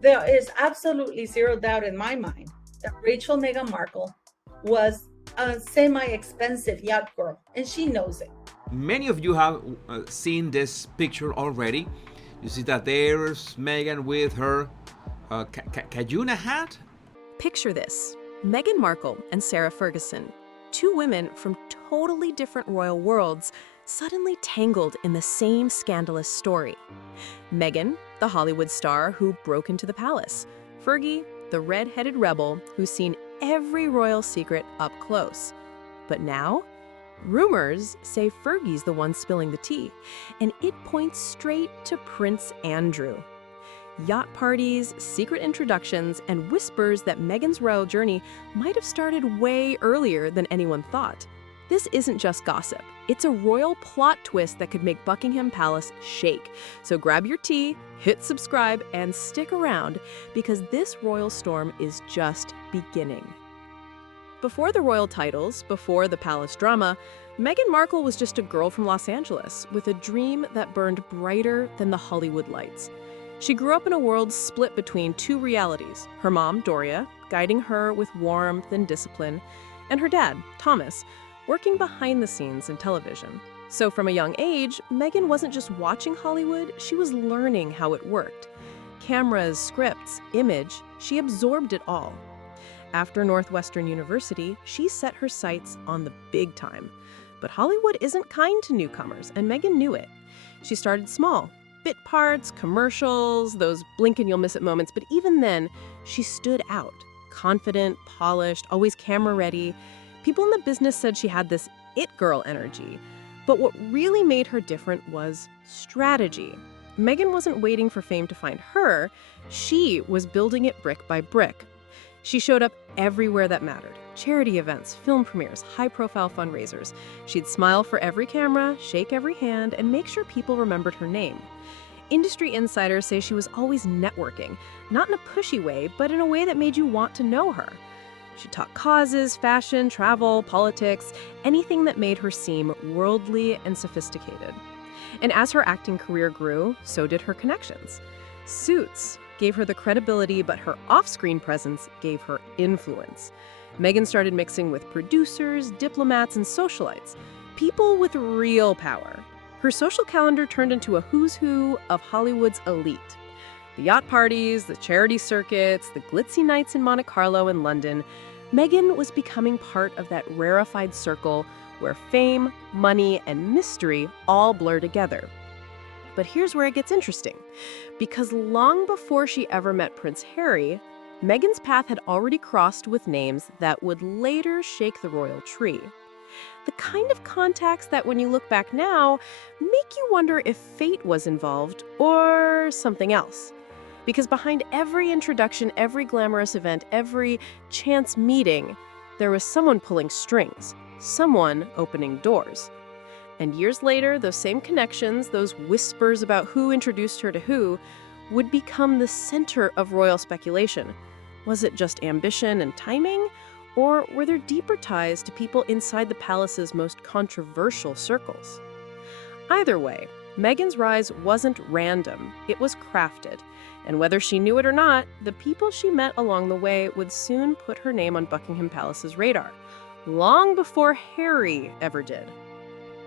There is absolutely zero doubt in my mind that Rachel Meghan Markle was a semi-expensive yacht girl, and she knows it. Many of you have seen this picture already. You see that there's Meghan with her Cajuna hat. Picture this: Meghan Markle and Sarah Ferguson, two women from totally different royal worlds, suddenly tangled in the same scandalous story. Meghan, the Hollywood star who broke into the palace. Fergie, the red-headed rebel who's seen every royal secret up close. But now, rumors say Fergie's the one spilling the tea, and it points straight to Prince Andrew. Yacht parties, secret introductions, and whispers that Meghan's royal journey might have started way earlier than anyone thought. This isn't just gossip. It's a royal plot twist that could make Buckingham Palace shake. So grab your tea, hit subscribe, and stick around, because this royal storm is just beginning. Before the royal titles, before the palace drama, Meghan Markle was just a girl from Los Angeles with a dream that burned brighter than the Hollywood lights. She grew up in a world split between two realities: her mom, Doria, guiding her with warmth and discipline, and her dad, Thomas, working behind the scenes in television. So from a young age, Meghan wasn't just watching Hollywood, she was learning how it worked. Cameras, scripts, image, she absorbed it all. After Northwestern University, she set her sights on the big time. But Hollywood isn't kind to newcomers, and Meghan knew it. She started small, bit parts, commercials, those blink and you'll miss it moments, but even then, she stood out. Confident, polished, always camera ready. People in the business said she had this it girl energy. But what really made her different was strategy. Meghan wasn't waiting for fame to find her, she was building it brick by brick. She showed up everywhere that mattered: charity events, film premieres, high-profile fundraisers. She'd smile for every camera, shake every hand, and make sure people remembered her name. Industry insiders say she was always networking, not in a pushy way, but in a way that made you want to know her. She taught causes, fashion, travel, politics, anything that made her seem worldly and sophisticated. And as her acting career grew, so did her connections. Suits gave her the credibility, but her off-screen presence gave her influence. Meghan started mixing with producers, diplomats, and socialites, people with real power. Her social calendar turned into a who's who of Hollywood's elite. The yacht parties, the charity circuits, the glitzy nights in Monte Carlo and London. Meghan was becoming part of that rarefied circle where fame, money, and mystery all blur together. But here's where it gets interesting. Because long before she ever met Prince Harry, Meghan's path had already crossed with names that would later shake the royal tree. The kind of contacts that, when you look back now, make you wonder if fate was involved or something else. Because behind every introduction, every glamorous event, every chance meeting, there was someone pulling strings, someone opening doors. And years later, those same connections, those whispers about who introduced her to who, would become the center of royal speculation. Was it just ambition and timing? Or were there deeper ties to people inside the palace's most controversial circles? Either way, Meghan's rise wasn't random, it was crafted. And whether she knew it or not, the people she met along the way would soon put her name on Buckingham Palace's radar, long before Harry ever did.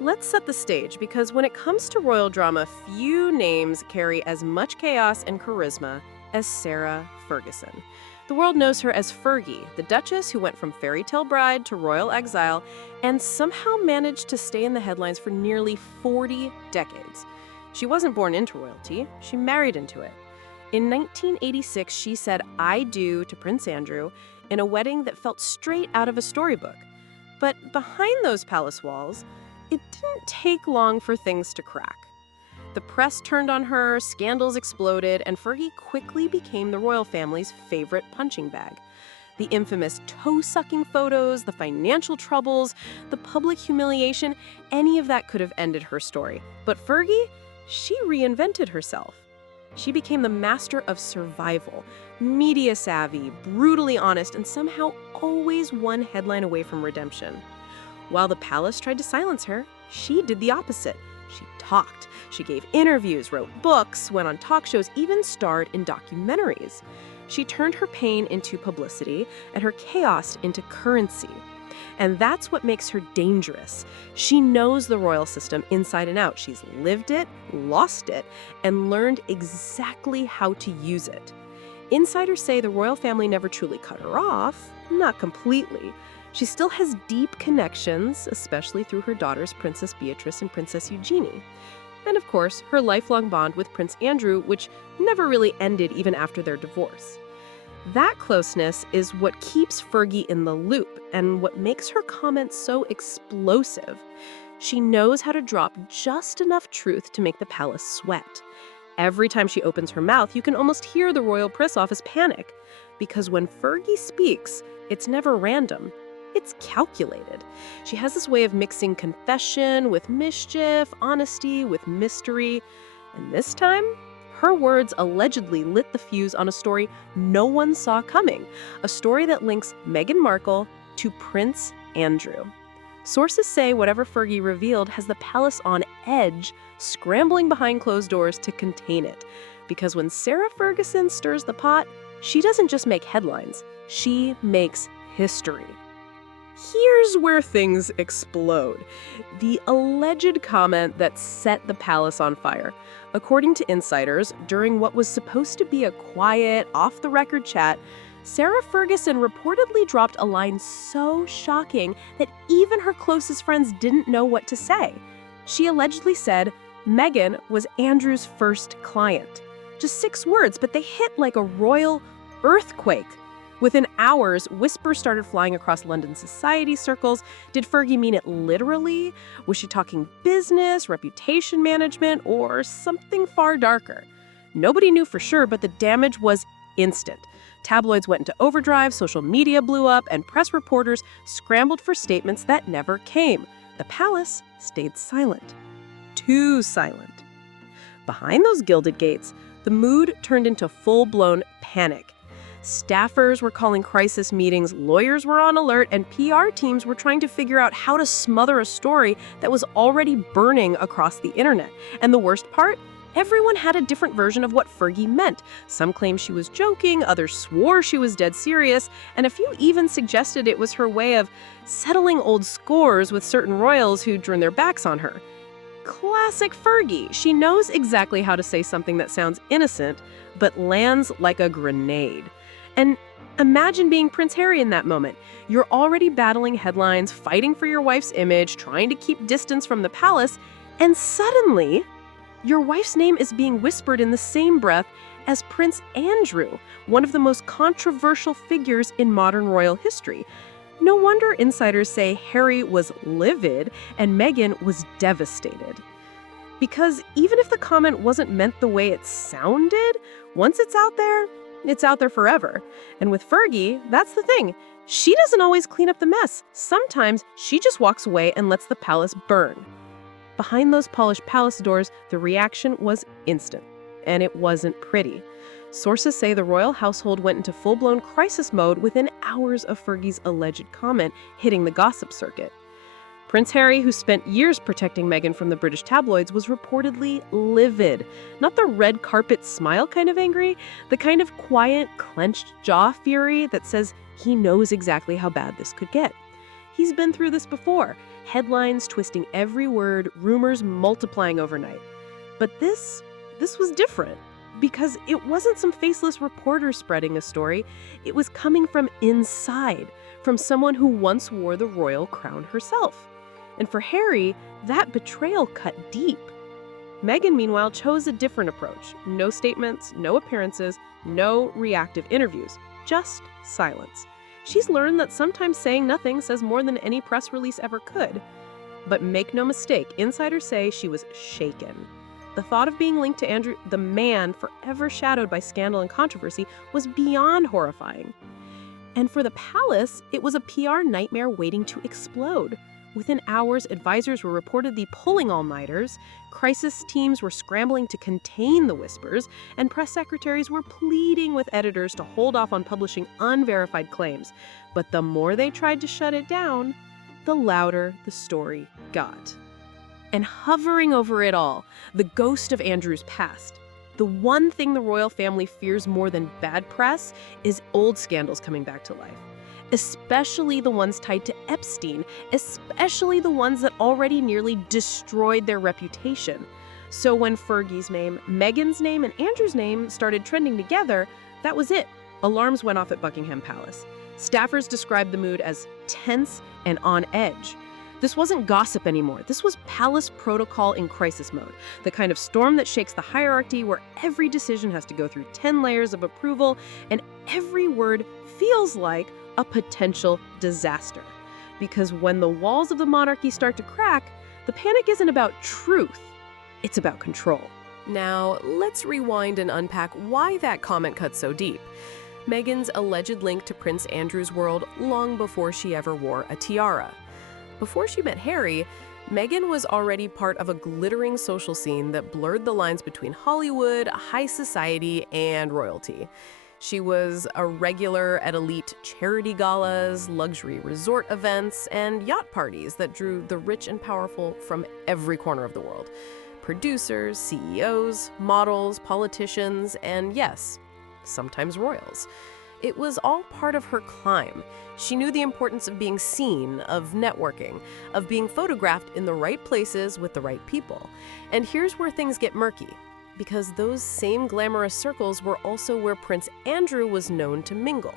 Let's set the stage, because when it comes to royal drama, few names carry as much chaos and charisma as Sarah Ferguson. The world knows her as Fergie, the Duchess who went from fairy tale bride to royal exile and somehow managed to stay in the headlines for nearly 40 decades. She wasn't born into royalty, she married into it. In 1986, she said "I do" to Prince Andrew in a wedding that felt straight out of a storybook. But behind those palace walls, it didn't take long for things to crack. The press turned on her, scandals exploded, and Fergie quickly became the royal family's favorite punching bag. The infamous toe-sucking photos, the financial troubles, the public humiliation, any of that could have ended her story. But Fergie, she reinvented herself. She became the master of survival, media savvy, brutally honest, and somehow always one headline away from redemption. While the palace tried to silence her, she did the opposite. She talked. She gave interviews, wrote books, went on talk shows, even starred in documentaries. She turned her pain into publicity and her chaos into currency. And that's what makes her dangerous. She knows the royal system inside and out. She's lived it, lost it, and learned exactly how to use it. Insiders say the royal family never truly cut her off, not completely. She still has deep connections, especially through her daughters Princess Beatrice and Princess Eugenie. And of course, her lifelong bond with Prince Andrew, which never really ended even after their divorce. That closeness is what keeps Fergie in the loop and what makes her comments so explosive. She knows how to drop just enough truth to make the palace sweat. Every time she opens her mouth, you can almost hear the royal press office panic. Because when Fergie speaks, it's never random. It's calculated. She has this way of mixing confession with mischief, honesty with mystery. And this time, her words allegedly lit the fuse on a story no one saw coming, a story that links Meghan Markle to Prince Andrew. Sources say whatever Fergie revealed has the palace on edge, scrambling behind closed doors to contain it. Because when Sarah Ferguson stirs the pot, she doesn't just make headlines, she makes history. Here's where things explode. The alleged comment that set the palace on fire. According to insiders, during what was supposed to be a quiet, off-the-record chat, Sarah Ferguson reportedly dropped a line so shocking that even her closest friends didn't know what to say. She allegedly said, Meghan was Andrew's first client. Just 6 words, but they hit like a royal earthquake. Within hours, whispers started flying across London society circles. Did Fergie mean it literally? Was she talking business, reputation management, or something far darker? Nobody knew for sure, but the damage was instant. Tabloids went into overdrive, social media blew up, and press reporters scrambled for statements that never came. The palace stayed silent. Too silent. Behind those gilded gates, the mood turned into full-blown panic. Staffers were calling crisis meetings, lawyers were on alert, and PR teams were trying to figure out how to smother a story that was already burning across the internet. And the worst part? Everyone had a different version of what Fergie meant. Some claimed she was joking, others swore she was dead serious, and a few even suggested it was her way of settling old scores with certain royals who'd turned their backs on her. Classic Fergie. She knows exactly how to say something that sounds innocent, but lands like a grenade. And imagine being Prince Harry in that moment. You're already battling headlines, fighting for your wife's image, trying to keep distance from the palace, and suddenly, your wife's name is being whispered in the same breath as Prince Andrew, one of the most controversial figures in modern royal history. No wonder insiders say Harry was livid and Meghan was devastated. Because even if the comment wasn't meant the way it sounded, once it's out there forever. And with Fergie, that's the thing. She doesn't always clean up the mess. Sometimes she just walks away and lets the palace burn. Behind those polished palace doors, the reaction was instant. And it wasn't pretty. Sources say the royal household went into full-blown crisis mode within hours of Fergie's alleged comment hitting the gossip circuit. Prince Harry, who spent years protecting Meghan from the British tabloids, was reportedly livid. Not the red carpet smile kind of angry, the kind of quiet, clenched jaw fury that says he knows exactly how bad this could get. He's been through this before. Headlines twisting every word, rumors multiplying overnight. But this was different. Because it wasn't some faceless reporter spreading a story. It was coming from inside, from someone who once wore the royal crown herself. And for Harry, that betrayal cut deep. Meghan, meanwhile, chose a different approach. No statements, no appearances, no reactive interviews, just silence. She's learned that sometimes saying nothing says more than any press release ever could. But make no mistake, insiders say she was shaken. The thought of being linked to Andrew, the man forever shadowed by scandal and controversy, was beyond horrifying. And for the palace, it was a PR nightmare waiting to explode. Within hours, advisors were reportedly pulling all-nighters, crisis teams were scrambling to contain the whispers, and press secretaries were pleading with editors to hold off on publishing unverified claims. But the more they tried to shut it down, the louder the story got. And hovering over it all, the ghost of Andrew's past. The one thing the royal family fears more than bad press is old scandals coming back to life. Especially the ones tied to Epstein, especially the ones that already nearly destroyed their reputation. So when Fergie's name, Meghan's name, and Andrew's name started trending together, that was it. Alarms went off at Buckingham Palace. Staffers described the mood as tense and on edge. This wasn't gossip anymore. This was palace protocol in crisis mode, the kind of storm that shakes the hierarchy where every decision has to go through 10 layers of approval and every word feels like a potential disaster. Because when the walls of the monarchy start to crack, the panic isn't about truth, it's about control. Now, let's rewind and unpack why that comment cut so deep. Meghan's alleged link to Prince Andrew's world long before she ever wore a tiara. Before she met Harry, Meghan was already part of a glittering social scene that blurred the lines between Hollywood, high society, and royalty. She was a regular at elite charity galas, luxury resort events, and yacht parties that drew the rich and powerful from every corner of the world. Producers, CEOs, models, politicians, and yes, sometimes royals. It was all part of her climb. She knew the importance of being seen, of networking, of being photographed in the right places with the right people. And here's where things get murky, because those same glamorous circles were also where Prince Andrew was known to mingle.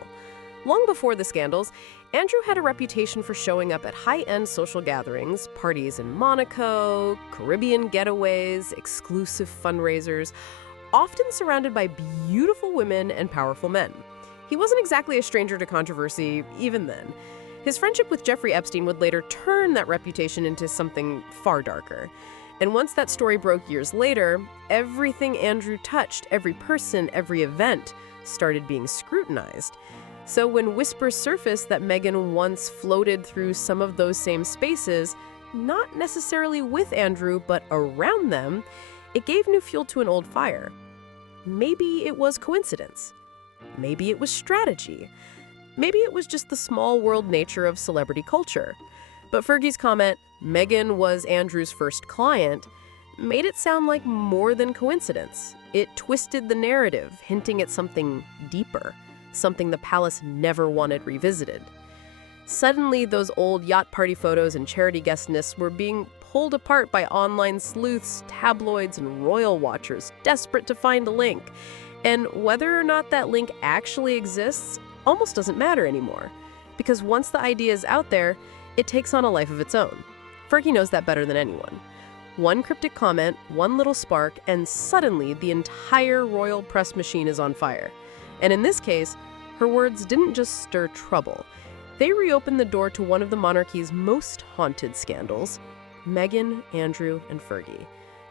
Long before the scandals, Andrew had a reputation for showing up at high-end social gatherings, parties in Monaco, Caribbean getaways, exclusive fundraisers, often surrounded by beautiful women and powerful men. He wasn't exactly a stranger to controversy, even then. His friendship with Jeffrey Epstein would later turn that reputation into something far darker. And once that story broke years later, everything Andrew touched, every person, every event, started being scrutinized. So when whispers surfaced that Meghan once floated through some of those same spaces, not necessarily with Andrew, but around them, it gave new fuel to an old fire. Maybe it was coincidence. Maybe it was strategy. Maybe it was just the small world nature of celebrity culture. But Fergie's comment, Meghan was Andrew's first client, made it sound like more than coincidence. It twisted the narrative, hinting at something deeper, something the palace never wanted revisited. Suddenly, those old yacht party photos and charity guest lists were being pulled apart by online sleuths, tabloids, and royal watchers desperate to find a link. And whether or not that link actually exists almost doesn't matter anymore. Because once the idea is out there, it takes on a life of its own. Fergie knows that better than anyone. One cryptic comment, one little spark, and suddenly the entire royal press machine is on fire. And in this case, her words didn't just stir trouble. They reopened the door to one of the monarchy's most haunted scandals: Meghan, Andrew, and Fergie.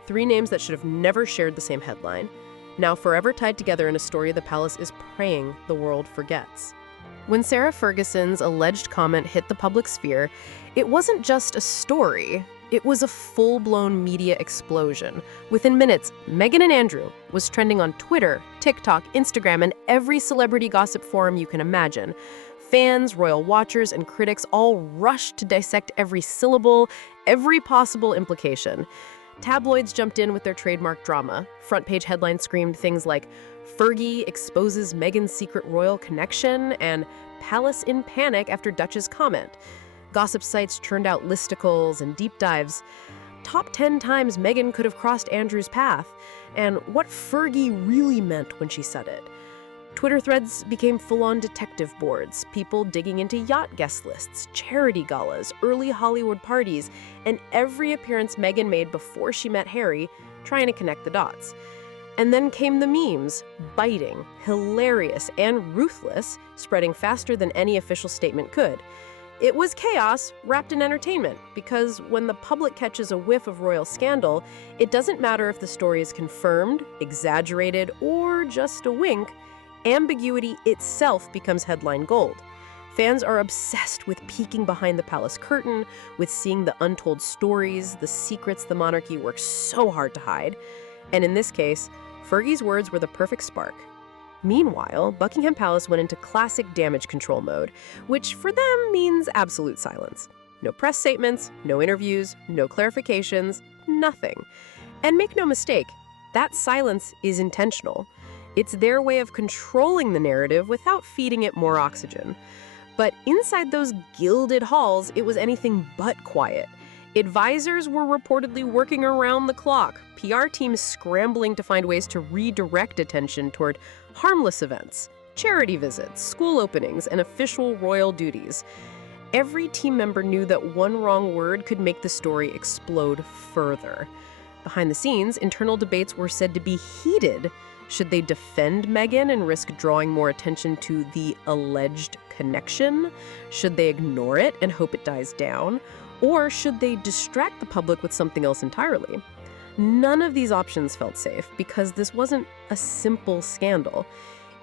3 names that should have never shared the same headline, now forever tied together in a story the palace is praying the world forgets. When Sarah Ferguson's alleged comment hit the public sphere, it wasn't just a story, it was a full-blown media explosion. Within minutes, Meghan and Andrew was trending on Twitter, TikTok, Instagram, and every celebrity gossip forum you can imagine. Fans, royal watchers, and critics all rushed to dissect every syllable, every possible implication. Tabloids jumped in with their trademark drama. Front-page headlines screamed things like, "Fergie exposes Meghan's secret royal connection," and "Palace in panic after Duchess comment." Gossip sites churned out listicles and deep dives. Top 10 times Meghan could have crossed Andrew's path, and what Fergie really meant when she said it. Twitter threads became full-on detective boards, people digging into yacht guest lists, charity galas, early Hollywood parties, and every appearance Meghan made before she met Harry, trying to connect the dots. And then came the memes, biting, hilarious, and ruthless, spreading faster than any official statement could. It was chaos wrapped in entertainment, because when the public catches a whiff of royal scandal, it doesn't matter if the story is confirmed, exaggerated, or just a wink. Ambiguity itself becomes headline gold. Fans are obsessed with peeking behind the palace curtain, with seeing the untold stories, the secrets the monarchy works so hard to hide. And in this case, Fergie's words were the perfect spark. Meanwhile, Buckingham Palace went into classic damage control mode, which for them means absolute silence. No press statements, no interviews, no clarifications, nothing. And make no mistake, that silence is intentional. It's their way of controlling the narrative without feeding it more oxygen. But inside those gilded halls, it was anything but quiet. Advisors were reportedly working around the clock, PR teams scrambling to find ways to redirect attention toward harmless events, charity visits, school openings, and official royal duties. Every team member knew that one wrong word could make the story explode further. Behind the scenes, internal debates were said to be heated. Should they defend Meghan and risk drawing more attention to the alleged connection? Should they ignore it and hope it dies down? Or should they distract the public with something else entirely? None of these options felt safe because this wasn't a simple scandal.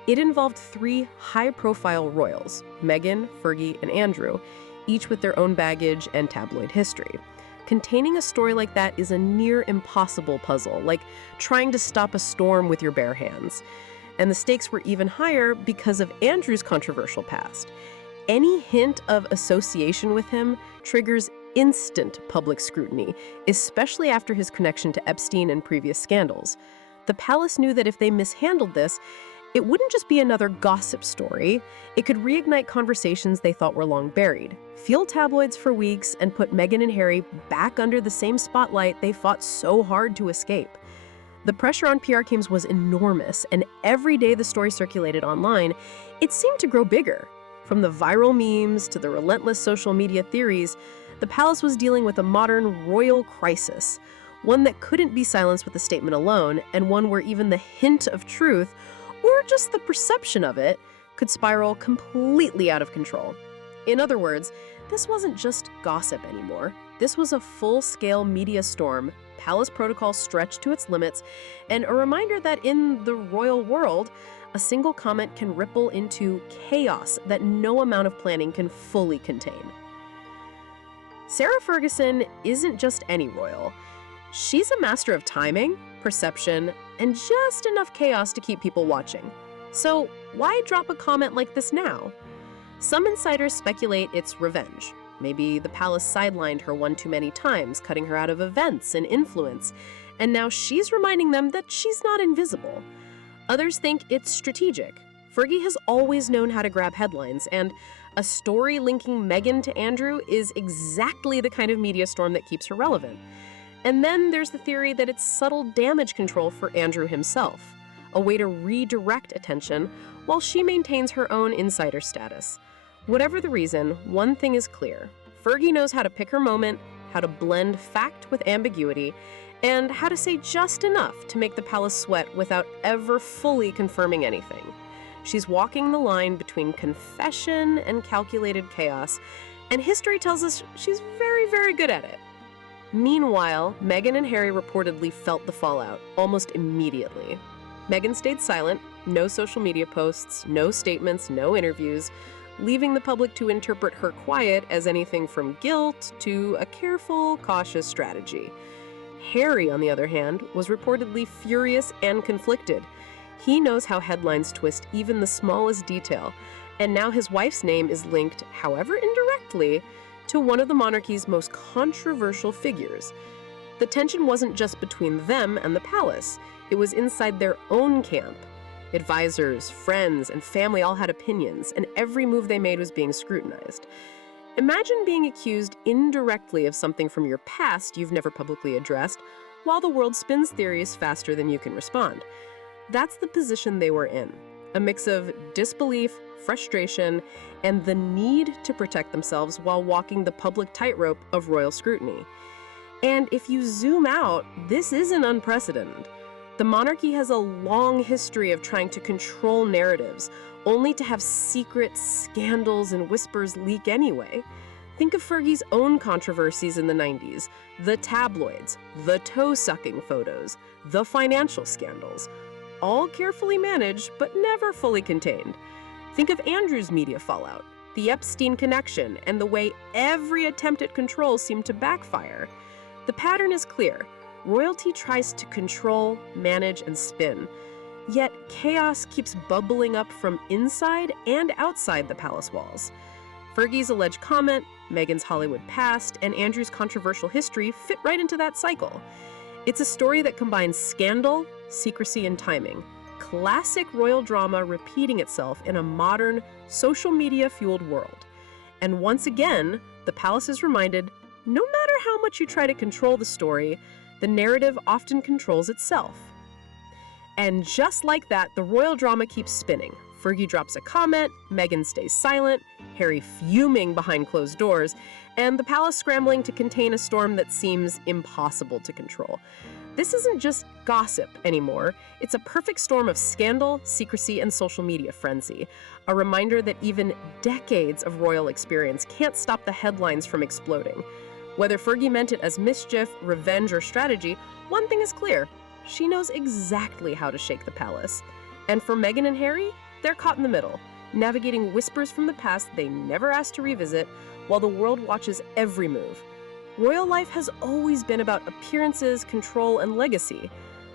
It involved three high-profile royals, Meghan, Fergie, and Andrew, each with their own baggage and tabloid history. Containing a story like that is a near impossible puzzle, like trying to stop a storm with your bare hands. And the stakes were even higher because of Andrew's controversial past. Any hint of association with him triggers instant public scrutiny, especially after his connection to Epstein and previous scandals. The palace knew that if they mishandled this, it wouldn't just be another gossip story. It could reignite conversations they thought were long buried, fuel tabloids for weeks, and put Meghan and Harry back under the same spotlight they fought so hard to escape. The pressure on PR teams was enormous, and every day the story circulated online, it seemed to grow bigger. From the viral memes to the relentless social media theories, the palace was dealing with a modern royal crisis, one that couldn't be silenced with a statement alone, and one where even the hint of truth, or just the perception of it, could spiral completely out of control. In other words, this wasn't just gossip anymore. This was a full-scale media storm, palace protocol stretched to its limits, and a reminder that in the royal world, a single comment can ripple into chaos that no amount of planning can fully contain. Sarah Ferguson isn't just any royal. She's a master of timing, perception, and just enough chaos to keep people watching. So why drop a comment like this now? Some insiders speculate it's revenge. Maybe the palace sidelined her one too many times, cutting her out of events and influence, and now she's reminding them that she's not invisible. Others think it's strategic. Fergie has always known how to grab headlines, and a story linking Meghan to Andrew is exactly the kind of media storm that keeps her relevant. And then there's the theory that it's subtle damage control for Andrew himself, a way to redirect attention while she maintains her own insider status. Whatever the reason, one thing is clear. Fergie knows how to pick her moment, how to blend fact with ambiguity, and how to say just enough to make the palace sweat without ever fully confirming anything. She's walking the line between confession and calculated chaos, and history tells us she's very, very good at it. Meanwhile, Meghan and Harry reportedly felt the fallout almost immediately. Meghan stayed silent, no social media posts, no statements, no interviews, leaving the public to interpret her quiet as anything from guilt to a careful, cautious strategy. Harry, on the other hand, was reportedly furious and conflicted. He knows how headlines twist even the smallest detail, and now his wife's name is linked, however indirectly, to one of the monarchy's most controversial figures. The tension wasn't just between them and the palace, it was inside their own camp. Advisors, friends, and family all had opinions, and every move they made was being scrutinized. Imagine being accused indirectly of something from your past you've never publicly addressed, while the world spins theories faster than you can respond. That's the position they were in, a mix of disbelief, frustration, and the need to protect themselves while walking the public tightrope of royal scrutiny. And if you zoom out, this isn't unprecedented. The monarchy has a long history of trying to control narratives, only to have secret scandals and whispers leak anyway. Think of Fergie's own controversies in the 90s, the tabloids, the toe-sucking photos, the financial scandals. All carefully managed, but never fully contained. Think of Andrew's media fallout, the Epstein connection, and the way every attempt at control seemed to backfire. The pattern is clear. Royalty tries to control, manage, and spin. Yet chaos keeps bubbling up from inside and outside the palace walls. Fergie's alleged comment, Meghan's Hollywood past, and Andrew's controversial history fit right into that cycle. It's a story that combines scandal, secrecy, and timing. Classic royal drama repeating itself in a modern, social media-fueled world. And once again, the palace is reminded, no matter how much you try to control the story, the narrative often controls itself. And just like that, the royal drama keeps spinning. Fergie drops a comment, Meghan stays silent, Harry fuming behind closed doors, and the palace scrambling to contain a storm that seems impossible to control. This isn't just gossip anymore. It's a perfect storm of scandal, secrecy, and social media frenzy. A reminder that even decades of royal experience can't stop the headlines from exploding. Whether Fergie meant it as mischief, revenge, or strategy, one thing is clear. She knows exactly how to shake the palace. And for Meghan and Harry, they're caught in the middle, navigating whispers from the past they never asked to revisit, while the world watches every move. Royal life has always been about appearances, control, and legacy.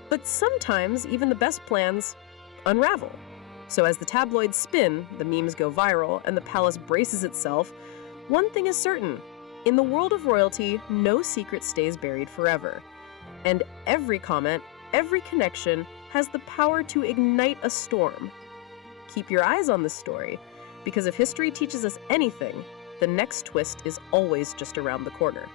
But sometimes even the best plans unravel. So as the tabloids spin, the memes go viral, and the palace braces itself, one thing is certain. In the world of royalty, no secret stays buried forever. And every comment, every connection has the power to ignite a storm. Keep your eyes on this story, because if history teaches us anything, the next twist is always just around the corner.